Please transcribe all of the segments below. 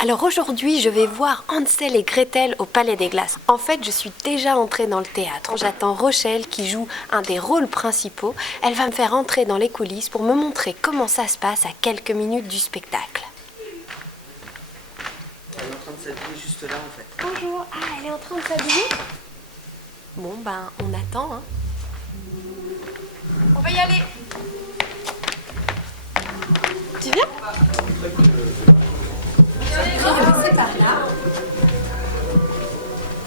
Alors aujourd'hui, je vais voir Hansel et Gretel au Palais des Glaces. En fait, je suis déjà entrée dans le théâtre. J'attends Rochelle qui joue un des rôles principaux. Elle va me faire entrer dans les coulisses pour me montrer comment ça se passe à quelques minutes du spectacle. Elle est en train de s'habiller juste là en fait. Bonjour, elle est en train de s'habiller? Bon ben, on attend hein. On va y aller. Tu viens? C'est par là.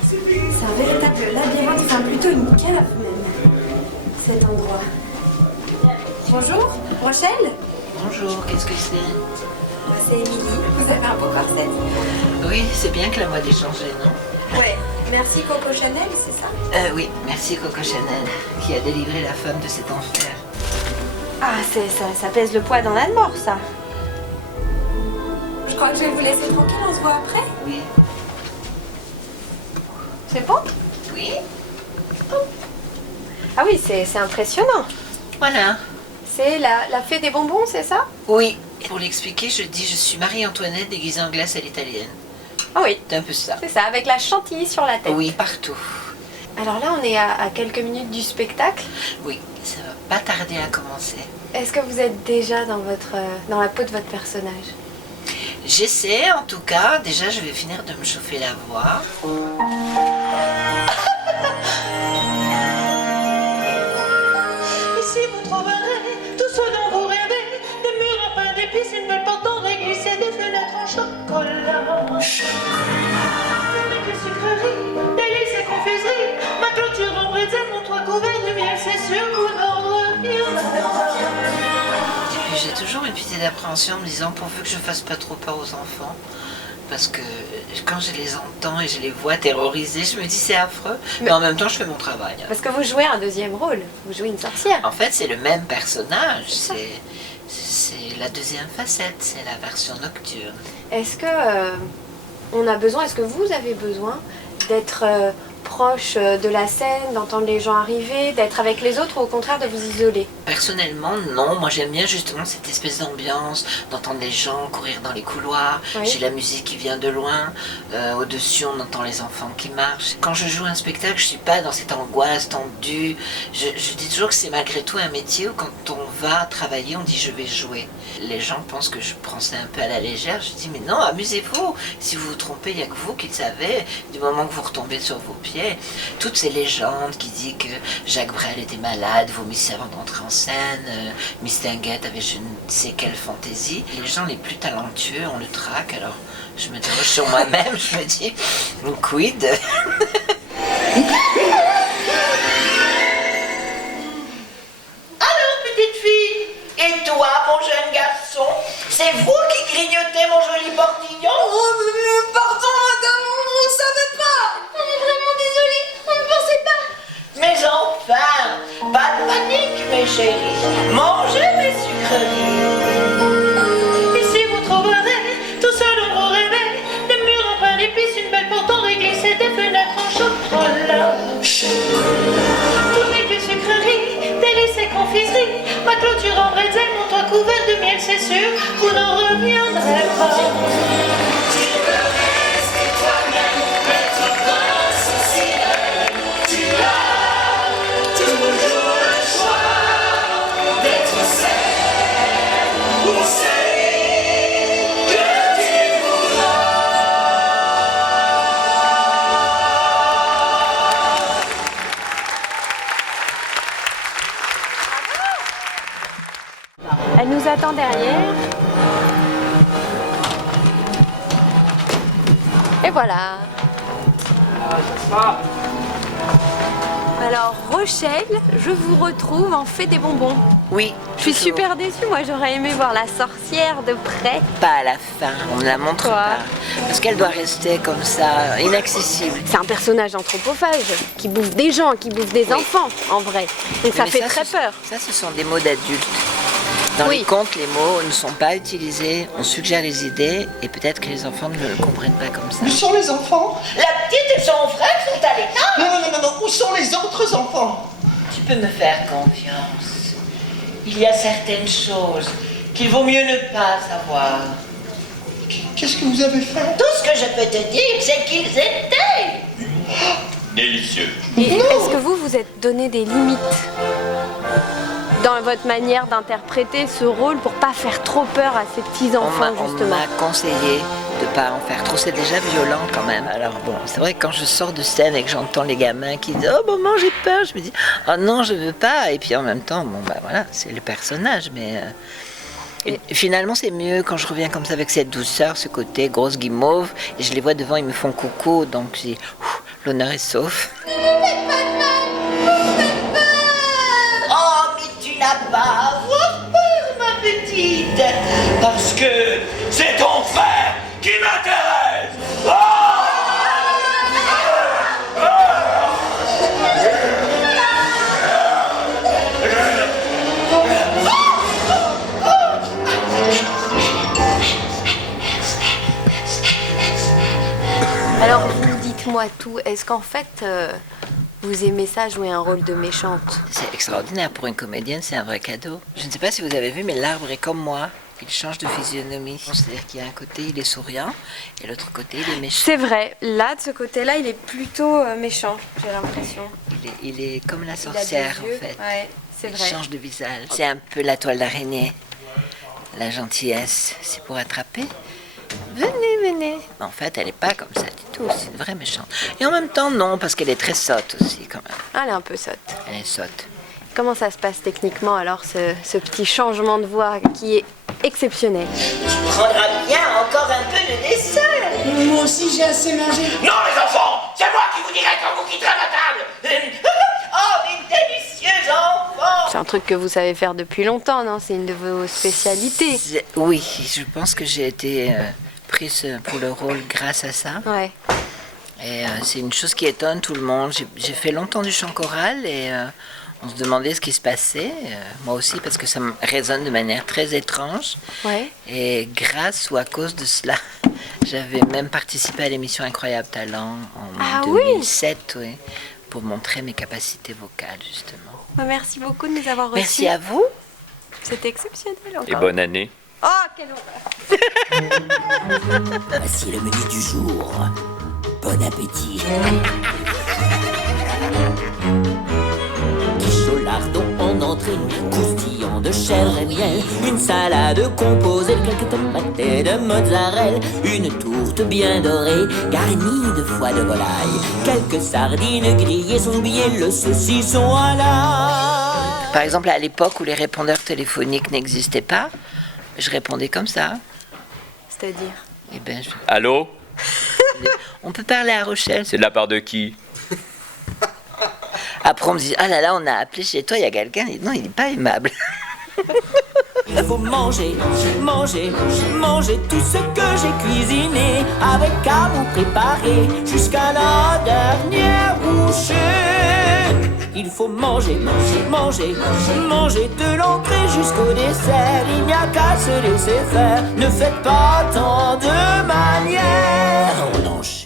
C'est un véritable labyrinthe, enfin plutôt une cave même, cet endroit. Bonjour, Rochelle? Bonjour, qu'est-ce que c'est? C'est Émilie, vous avez un beau corset. Oui, c'est bien que la mode ait changé, non? Ouais, merci Coco Chanel, c'est ça? Oui, merci Coco Chanel, qui a délivré la femme de cet enfer. Ah, ça pèse le poids dans la mort, ça. Je crois que je vais vous laisser tranquille, on se voit après. Oui. C'est bon? Oui? Ah oui, c'est impressionnant. Voilà. C'est la fée des bonbons, c'est ça? Oui. Pour l'expliquer, je dis je suis Marie-Antoinette déguisée en glace à l'italienne. Ah oui, C'est un peu ça. c'est ça, avec la chantilly sur la tête. Oui, partout. Alors là, on est à quelques minutes du spectacle. Oui, ça va pas tarder à commencer. Est-ce que vous êtes déjà dans la peau de votre personnage? J'essaie en tout cas. Déjà, je vais finir de me chauffer la voix. Ici vous trouverez tout ce dont vous rêvez, des murs en pain d'épices, une belle porte en réglissé, des fenêtres en chocolat. Des sucreries, délices et confiseries, ma clôture en bretzel, mon toit couvert de miel, c'est sûr qu'on en reviendra. Et j'ai toujours une petite d'appréhension en me disant pourvu que je fasse pas trop peur aux enfants. Parce que quand je les entends et je les vois terrorisés, je me dis c'est affreux. Mais en même temps, je fais mon travail. Parce que vous jouez un deuxième rôle. Vous jouez une sorcière. En fait, c'est le même personnage. C'est la deuxième facette, c'est la version nocturne. Est-ce que est-ce que vous avez besoin d'être proche de la scène, d'entendre les gens arriver, d'être avec les autres ou au contraire de vous isoler? Personnellement, non. Moi, j'aime bien justement cette espèce d'ambiance, d'entendre les gens courir dans les couloirs. Oui. J'ai la musique qui vient de loin. Au-dessus, on entend les enfants qui marchent. Quand je joue un spectacle, je suis pas dans cette angoisse tendue. Je dis toujours que c'est malgré tout un métier où quand on va travailler, on dit je vais jouer. Les gens pensent que je prends ça un peu à la légère. Je dis mais non, amusez-vous. Si vous vous trompez, il n'y a que vous qui le savez. Du moment que vous retombez sur vos pieds. Toutes ces légendes qui disent que Jacques Brel était malade, vomissait avant d'entrer en scène, Mistinguett avait je ne sais quelle fantaisie. Les gens les plus talentueux, on le traque, alors je me déroge sur moi-même, je me dis, quid? Alors petite fille, et toi mon jeune garçon, c'est vous qui grignotez mon joli portillon? Oh, pardon madame, on ne savait pas. On est vraiment désolé, on ne pensait pas. Mais enfin, pas de panique mes chéris, mangez mes sucreries. Ici vous trouverez tout ce dont vous rêvez, des murs en pain d'épices, une belle porte en réglissé, des fenêtres en chocolat. Tout n'est que sucreries, délices et confiseries, ma clôture en bretzel, mon toit couvert de miel, c'est sûr, vous n'en reviendrez pas. Elle nous attend derrière. Et voilà. Alors Rochelle, je vous retrouve en fée des bonbons. Oui. Je suis toujours. super déçue, moi j'aurais aimé voir la sorcière de près. Pas à la fin, on ne la montre Quoi? pas. Parce qu'elle doit rester comme ça, inaccessible. C'est un personnage anthropophage qui bouffe des gens, qui bouffe des enfants en vrai. Donc ça Mais fait très peur. Ça, ce sont des mots d'adultes. Dans Oui. les contes, les mots ne sont pas utilisés, on suggère les idées et peut-être que les enfants ne le comprennent pas comme ça. Où sont les enfants? La petite et son frère sont à l'état. Non, où sont les autres enfants? Tu peux me faire confiance. Il y a certaines choses qu'il vaut mieux ne pas savoir. Qu'est-ce que vous avez fait? Tout ce que je peux te dire, c'est qu'ils étaient. Délicieux. Et est-ce que vous êtes donné des limites dans votre manière d'interpréter ce rôle pour pas faire trop peur à ces petits-enfants, On justement? m'a conseillé de pas en faire trop, c'est déjà violent quand même. Alors bon, c'est vrai que quand je sors de scène et que j'entends les gamins qui disent « Oh maman, j'ai peur », je me dis « Oh non, je veux pas », et puis en même temps, bon bah voilà, c'est le personnage, mais... Et finalement, c'est mieux quand je reviens comme ça avec cette douceur, ce côté grosse guimauve, et je les vois devant, ils me font coucou, donc je dis « L'honneur est sauf ». Oh, mais tu n'as pas à avoir peur, ma petite. Parce que c'est ton frère qui m'intéresse. Alors, vous dites-moi tout. Est-ce qu'en fait, vous aimez ça, jouer un rôle de méchante? C'est extraordinaire pour une comédienne, c'est un vrai cadeau. Je ne sais pas si vous avez vu, mais l'arbre est comme moi. Il change de physionomie. C'est-à-dire qu'il y a un côté, il est souriant, et l'autre côté, il est méchant. C'est vrai. Là, de ce côté-là, il est plutôt méchant, j'ai l'impression. Il est comme la Il a des sorcière, yeux. en fait. Ouais, c'est Il vrai. change de visage. C'est un peu la toile d'araignée. La gentillesse, c'est pour attraper. Venez, venez. Mais en fait, elle n'est pas comme ça du tout. C'est une vraie méchante. Et en même temps, non, parce qu'elle est très sotte aussi, quand même. Ah, elle est un peu sotte. Elle est sotte. Comment ça se passe techniquement, alors, ce petit changement de voix qui est exceptionnel? Tu prendras bien encore un peu de dessert. Moi aussi, j'ai assez mangé. Non, les enfants, c'est moi qui vous dirai quand vous quitterez ma table. Oh, mes délicieux enfants. C'est un truc que vous savez faire depuis longtemps, non? C'est une de vos spécialités. Oui, je pense que j'ai été prise pour le rôle grâce à ça. Ouais. Et c'est une chose qui étonne tout le monde. J'ai fait longtemps du chant choral et on se demandait ce qui se passait. Moi aussi, parce que ça me résonne de manière très étrange. Ouais. Et grâce ou à cause de cela, j'avais même participé à l'émission Incroyable Talent en Ah oui 2007, oui, pour montrer mes capacités vocales, justement. Bah, merci beaucoup de nous avoir reçus. Merci à vous. C'était exceptionnel encore. Et bonne année. Oh, quelle horreur! Voici le menu du jour. Bon appétit. Quiche au lardon en entrée, croustillant de chair et miel, une salade composée de quelques tomates et de mozzarella, une tourte bien dorée, garnie de foie de volaille, quelques sardines grillées, sans oublier le saucisson à la... Par exemple, à l'époque où les répondeurs téléphoniques n'existaient pas, je répondais comme ça. C'est-à-dire? Eh ben, Allô? on peut parler à Rochelle. C'est de la part de qui? Après, on me dit, ah là là, on a appelé chez toi, il y a quelqu'un. Non, il n'est pas aimable. Il faut manger, manger, manger tout ce que j'ai cuisiné avec amour préparé jusqu'à la dernière bouchée. Il faut manger, manger, manger, manger de l'entrée jusqu'au dessert. Il n'y a qu'à se laisser faire, ne faites pas tant de manières. On enchaîne.